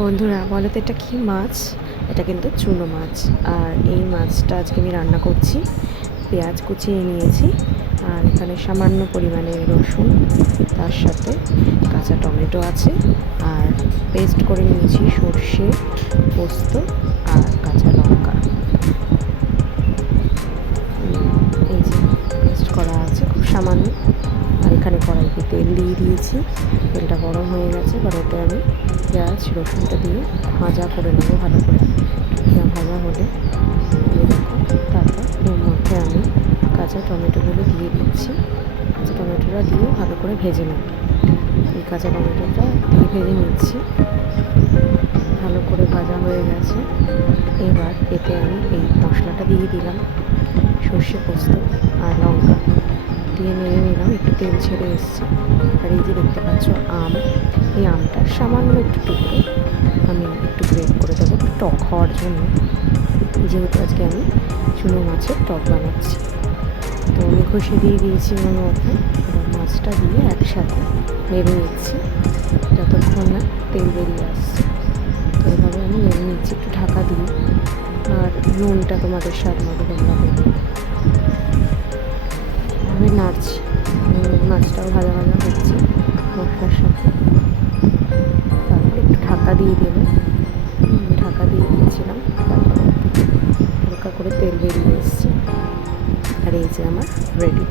বন্ধুরা বলো তো এটা কী মাছ? এটা কিন্তু চুনো মাছ। আর এই মাছটা আজকে আমি রান্না করছি। পেঁয়াজ কুচিয়ে নিয়েছি, আর এখানে সামান্য পরিমাণে রসুন, তার সাথে কাঁচা টমেটো আছে, আর পেস্ট করে নিয়েছি সর্ষে, পোস্ত আর কাঁচা লঙ্কা। এই যে পেস্ট করা আছে খুব সামান্য। আর এখানে কড়াইতে তেল দিয়ে দিয়েছি, তেলটা গরম হয়ে গেছে। এবার ওতে আমি পেঁয়াজ রসুনটা দিয়ে ভাজা করে নেবো ভালো করে। ভাজা হলে দিয়ে দেখো, তারপর এর মধ্যে আমি কাঁচা টমেটোগুলো দিয়ে দিচ্ছি। কাঁচা টমেটোটা দিয়ে ভালো করে ভেজে নেব। এই কাঁচা টমেটোটা দিয়ে ভেজে নিচ্ছি, ভালো করে ভাজা হয়ে গেছে। এবার এতে আমি এই মশলাটা দিয়ে দিলাম, সর্ষে, পোস্ত আর লঙ্কা দিয়ে নেড়ে নিলাম। একটু তেল ছেড়ে এসছে। আর এই যে দেখতে পাচ্ছ আম, এই আমটা সামান্য একটু টুকরো আমি একটু গ্রেট করে দেবো একটু টক হওয়ার জন্য, যেহেতু আজকে আমি চুনো মাছের টক বানাচ্ছি। তো আমি ঘষে দিয়ে দিয়েছি ওর মধ্যে। এবার মাছটা দিয়ে একসাথে নেড়ে নিচ্ছি যতক্ষণ না তেল বেরিয়ে আসছে। তো এইভাবে আমি নেড়ে নিচ্ছি একটু ঢাকা দিয়ে। আর নুনটা তোমাদের স্বাদ মতো তোমরা দেবে। আমি নাড়ছি, মাছটাও ভাজা ভাজা হচ্ছে মশলার সাথে। তারপর একটু ঢাকা দিয়ে দেবো। ঢাকা দিয়ে দিয়েছিলাম, তারপর হালকা করে তেল বেরিয়ে এসছে। আর এই যে আমার রেডি।